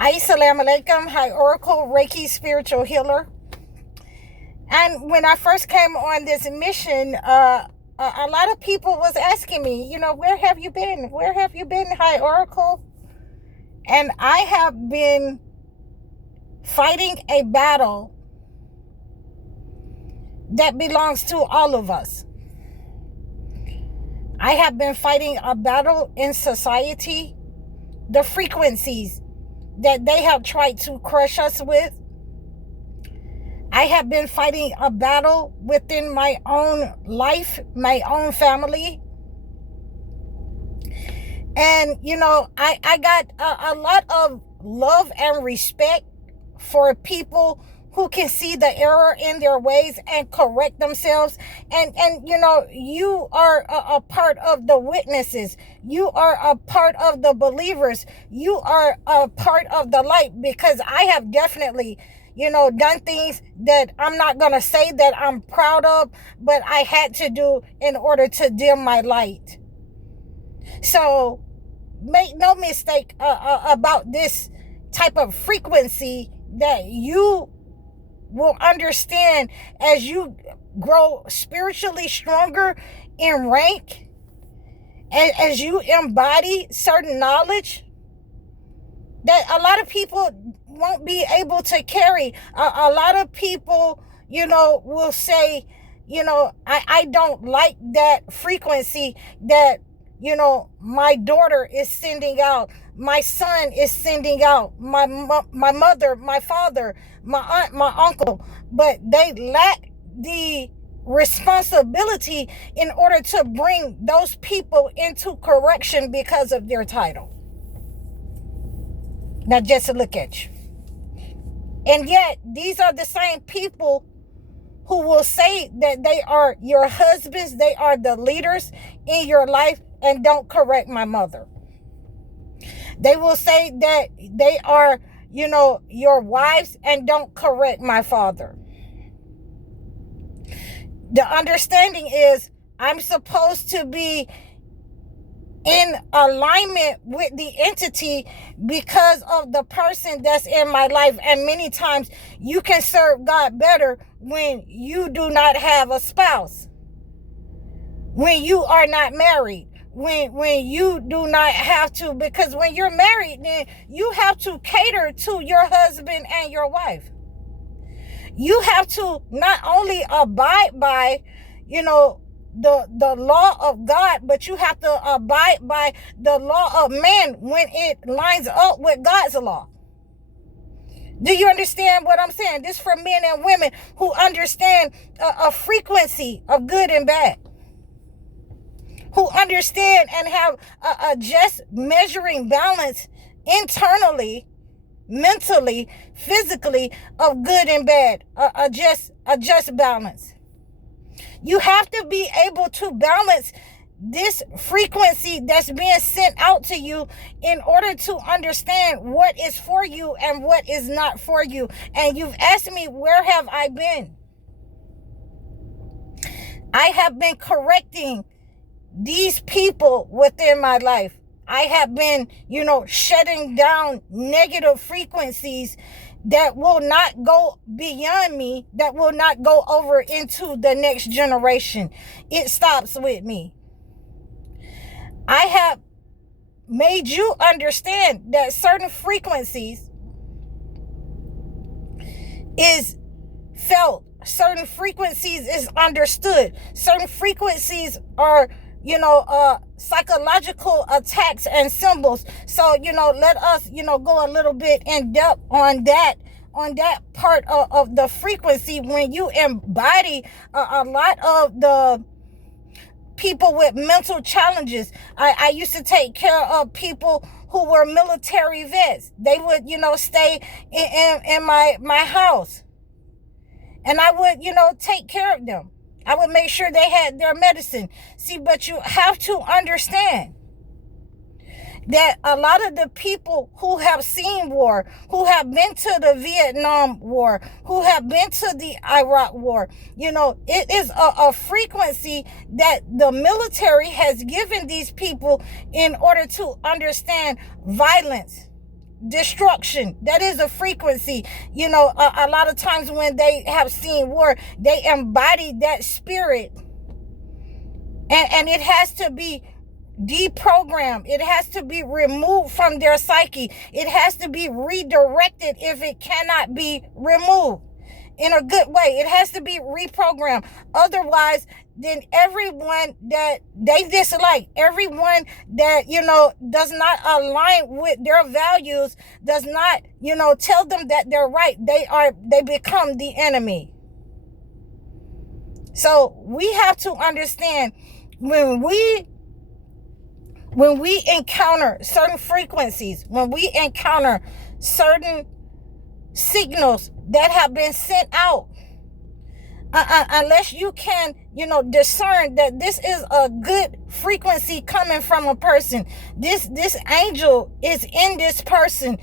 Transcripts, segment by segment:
Assalamu alaikum. Hi, Oracle, Reiki spiritual healer. And when I first came on this mission, a lot of people was asking me, where have you been? Where have you been? Hi, Oracle. And I have been fighting a battle that belongs to all of us. I have been fighting a battle in society, the frequencies that they have tried to crush us with. I have been fighting a battle within my own life, my own family. And, I got a lot of love and respect for people who can see the error in their ways and correct themselves. And you are a part of the witnesses. You are a part of the believers. You are a part of the light, because I have definitely, done things that I'm not going to say that I'm proud of, but I had to do in order to dim my light. So make no mistake about this type of frequency that you will understand as you grow spiritually stronger in rank, and as you embody certain knowledge that a lot of people won't be able to carry. A lot of people, will say, I don't like that frequency that, my daughter is sending out, my son is sending out, my mother, my father, my aunt, my uncle, but they lack the responsibility in order to bring those people into correction because of their title. Now just look at you. And yet these are the same people who will say that they are your husbands, they are the leaders in your life, and don't correct my mother. They will say that they are, your wives, and don't correct my father. The understanding is I'm supposed to be in alignment with the entity because of the person that's in my life. And many times you can serve God better when you do not have a spouse, when you are not married, when you do not have to, because when you're married, then you have to cater to your husband and your wife. You have to not only abide by, the law of God, but you have to abide by the law of man when it lines up with God's law. Do you understand what I'm saying? This is for men and women who understand a frequency of good and bad, who understand and have a just measuring balance internally, mentally, physically, of good and bad, a just balance. You have to be able to balance this frequency that's being sent out to you in order to understand what is for you and what is not for you. And you've asked me, where have I been? I have been correcting these people within my life. I have been, shutting down negative frequencies that will not go beyond me, that will not go over into the next generation. It stops with me. I have made you understand that certain frequencies is felt, certain frequencies is understood, certain frequencies are psychological attacks and symbols. So, let us, go a little bit in depth on that part of the frequency. When you embody a lot of the people with mental challenges, I used to take care of people who were military vets. They would, stay in my house, and I would, take care of them. I would make sure they had their medicine. See, but you have to understand that a lot of the people who have seen war, who have been to the Vietnam War, who have been to the Iraq War, it is a frequency that the military has given these people in order to understand violence, destruction. That is a frequency. A lot of times when they have seen war, they embody that spirit, and it has to be deprogrammed. It has to be removed from their psyche. It has to be redirected if it cannot be removed in a good way. It has to be reprogrammed. Otherwise, then everyone that they dislike, everyone that, does not align with their values, does not, tell them that they're right, they become the enemy. So we have to understand, when we encounter certain frequencies, when we encounter certain signals that have been sent out, unless you can, discern that this is a good frequency coming from a person, this angel is in this person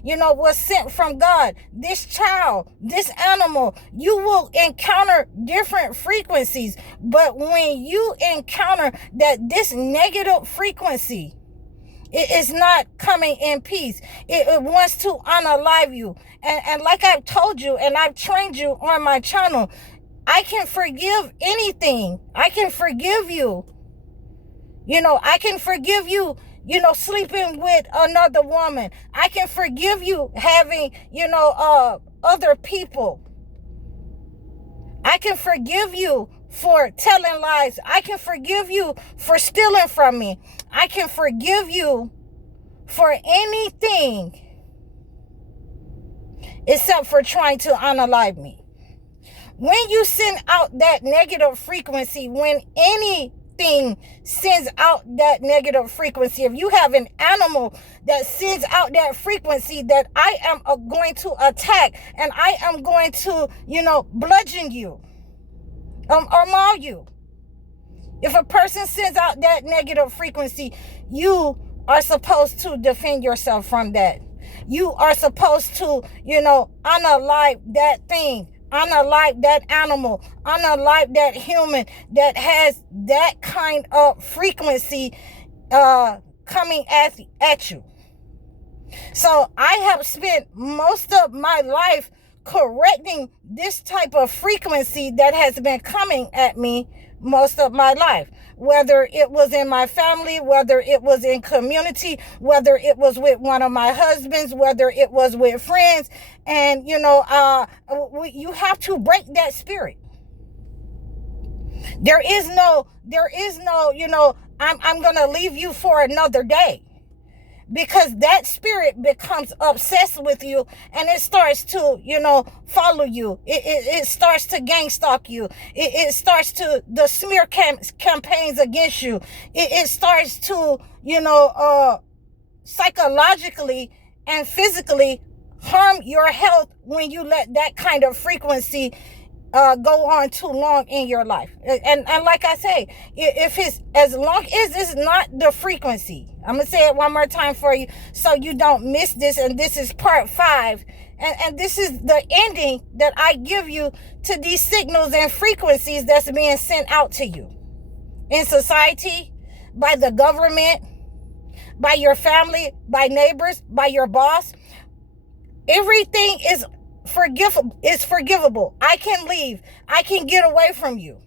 was sent from God, this child, this animal, you will encounter different frequencies. But when you encounter that this negative frequency, it is not coming in peace. It wants to unalive you. And like I've told you, and I've trained you on my channel, I can forgive anything. I can forgive you. I can forgive you, sleeping with another woman. I can forgive you having, other people. I can forgive you for telling lies. I can forgive you for stealing from me. I can forgive you for anything except for trying to unalive me. When you send out that negative frequency, when anything sends out that negative frequency, if you have an animal that sends out that frequency, that I am going to attack and I am going to, bludgeon you, or maul you. If a person sends out that negative frequency, you are supposed to defend yourself from that. You are supposed to, unalive that thing, unalive that animal, unalive that human that has that kind of frequency coming at you. So I have spent most of my life correcting this type of frequency that has been coming at me most of my life, whether it was in my family, whether it was in community, whether it was with one of my husbands, whether it was with friends. And you have to break that spirit. There is no I'm gonna leave you for another day. Because that spirit becomes obsessed with you, and it starts to, follow you. It starts to gang stalk you. It starts to, the smear campaigns against you. It starts to, psychologically and physically harm your health when you let that kind of frequency go on too long in your life. And like I say, if it's, as long as it's not the frequency, I'm gonna say it one more time for you so you don't miss this. And this is part 5, and this is the ending that I give you to these signals and frequencies that's being sent out to you in society, by the government, by your family, by neighbors, by your boss. Everything is forgivable. I can leave. I can get away from you.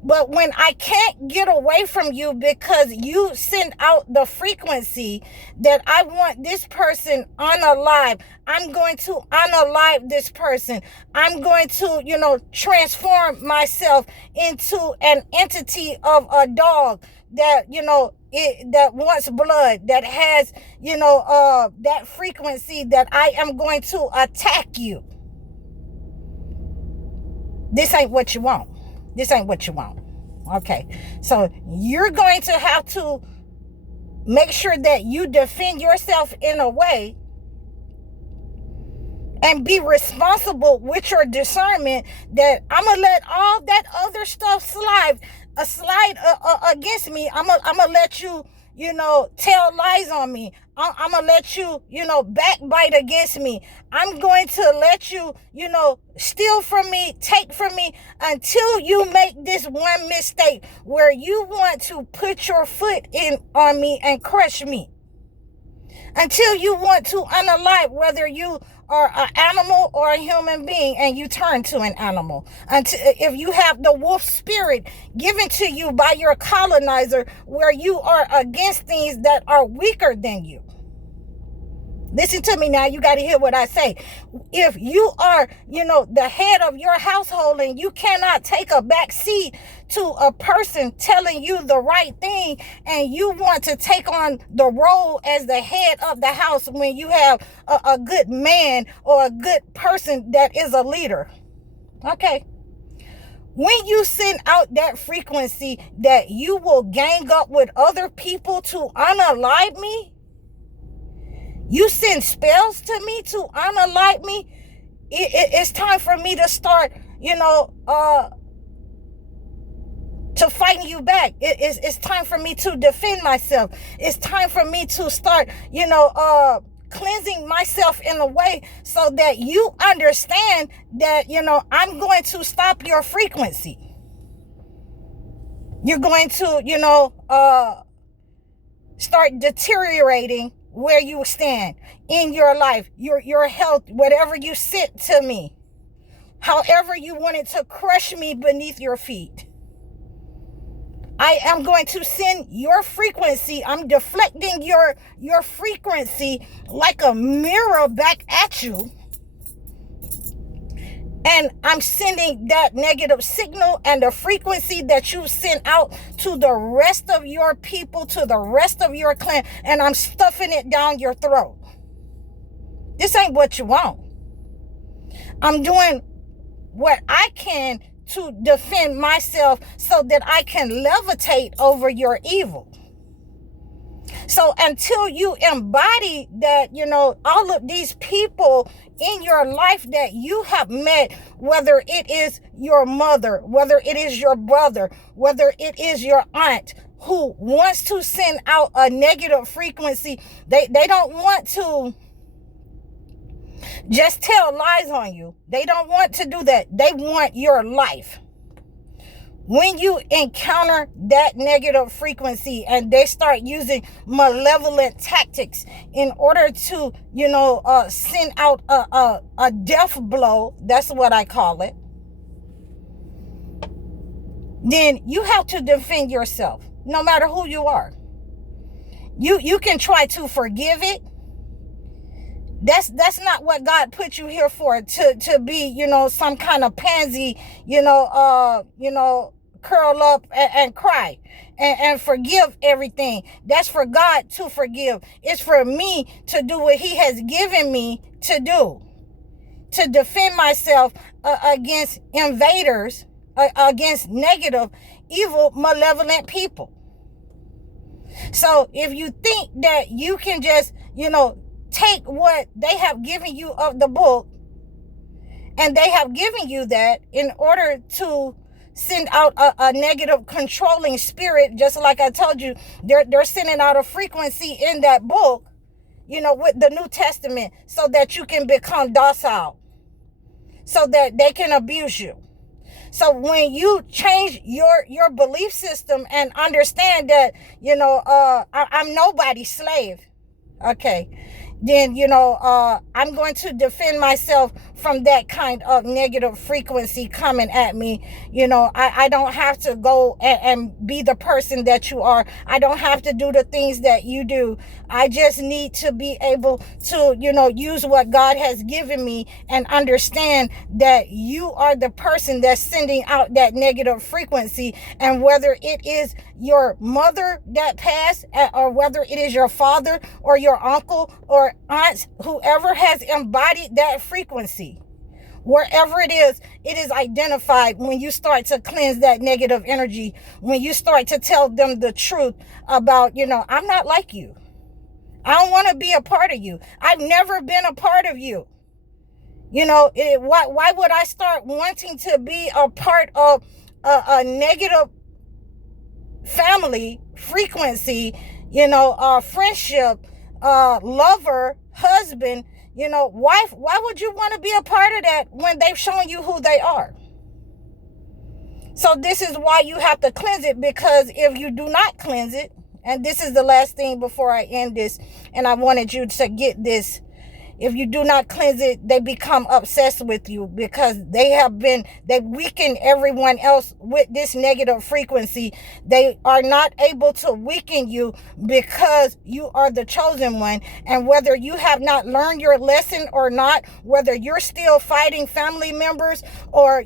But when I can't get away from you because you send out the frequency that I want this person unalive, I'm going to unalive this person. I'm going to, transform myself into an entity of a dog that, that wants blood, that has, that frequency that I am going to attack you. This ain't what you want. This ain't what you want. Okay. So you're going to have to make sure that you defend yourself in a way and be responsible with your discernment that I'm going to let all that other stuff slide against me. I'm going to let you, tell lies on me. I'm going to let you, backbite against me. I'm going to let you, steal from me, take from me, until you make this one mistake where you want to put your foot in on me and crush me. until you want to unalive, whether you are an animal or a human being, and you turn to an animal. Until, if you have the wolf spirit given to you by your colonizer, where you are against things that are weaker than you. Listen to me now. You got to hear what I say. If you are, the head of your household, and you cannot take a back seat to a person telling you the right thing, and you want to take on the role as the head of the house when you have a good man or a good person that is a leader. Okay. When you send out that frequency that you will gang up with other people to unalive me, you send spells to me to unalight me. It's time for me to start, to fighting you back. It's time for me to defend myself. It's time for me to start, cleansing myself in a way so that you understand that, I'm going to stop your frequency. You're going to, start deteriorating where you stand in your life, your health, whatever you sent to me, however you wanted to crush me beneath your feet. I am going to send your frequency. I'm deflecting your frequency like a mirror back at you. And I'm sending that negative signal and the frequency that you sent out to the rest of your people, to the rest of your clan, and I'm stuffing it down your throat. This ain't what you want. I'm doing what I can to defend myself so that I can levitate over your evil. So until you embody that, all of these people in your life that you have met, whether it is your mother, whether it is your brother, whether it is your aunt, who wants to send out a negative frequency, they don't want to just tell lies on you. They don't want to do that. They want your life. When you encounter that negative frequency and they start using malevolent tactics in order to, send out a death blow, that's what I call it, then you have to defend yourself, no matter who you are. You can try to forgive it. That's not what God put you here for, to be, some kind of pansy, curl up and cry and forgive everything. That's for God to forgive. It's for me to do what he has given me to do, to defend myself against invaders, against negative, evil, malevolent people. So if you think that you can just, take what they have given you of the book, and they have given you that in order to send out a negative controlling spirit, just like I told you, they're sending out a frequency in that book, with the New Testament, so that you can become docile, so that they can abuse you. So when you change your belief system and understand that, I'm nobody's slave, okay, then, I'm going to defend myself from that kind of negative frequency coming at me. I don't have to go and be the person that you are. I don't have to do the things that you do. I just need to be able to, use what God has given me and understand that you are the person that's sending out that negative frequency. And whether it is your mother that passed, or whether it is your father or your uncle or aunts, whoever has embodied that frequency, wherever it is identified. When you start to cleanse that negative energy, when you start to tell them the truth about, I'm not like you. I don't want to be a part of you. I've never been a part of you. Why would I start wanting to be a part of a negative family frequency, friendship, lover, husband, wife? Why would you want to be a part of that when they've shown you who they are? So this is why you have to cleanse it, because if you do not cleanse it, And this is the last thing before I end this, and I wanted you to get this. If you do not cleanse it, they become obsessed with you, because they weaken everyone else with this negative frequency. They are not able to weaken you because you are the chosen one. And whether you have not learned your lesson or not, whether you're still fighting family members or,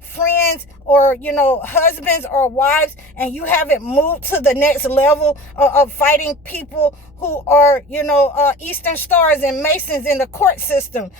friends or, husbands or wives, and you haven't moved to the next level of fighting people who are, Eastern Stars and Masons in the court system,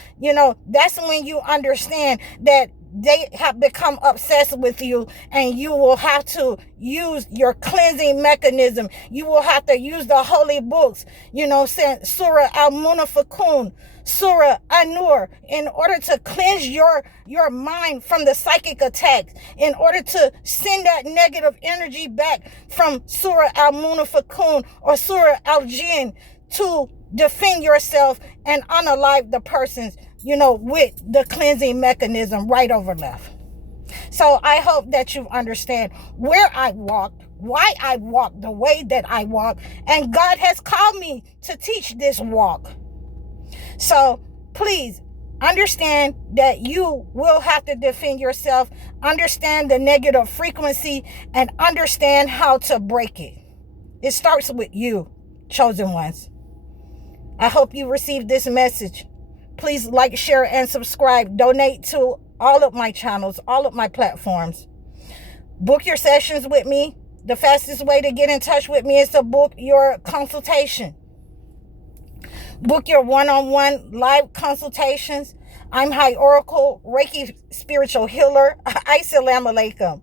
that's when you understand that they have become obsessed with you, and you will have to use your cleansing mechanism. You will have to use the holy books, saying Surah Al-Munafiqun, Surah An-Nur, in order to cleanse your mind from the psychic attacks, in order to send that negative energy back from Surah Al-Munafiqun or Surah Al-Jinn, to defend yourself and unalive the persons, with the cleansing mechanism right over left. So I hope that you understand where I walked, why I walked the way that I walk, and God has called me to teach this walk. So please understand that you will have to defend yourself, understand the negative frequency, and understand how to break it. It starts with you, chosen ones. I hope you received this message. Please like, share, and subscribe. Donate to all of my channels, all of my platforms. Book your sessions with me. The fastest way to get in touch with me is to book your consultation. Book your one-on-one live consultations. I'm High Oracle, Reiki spiritual healer. Assalamu alaikum.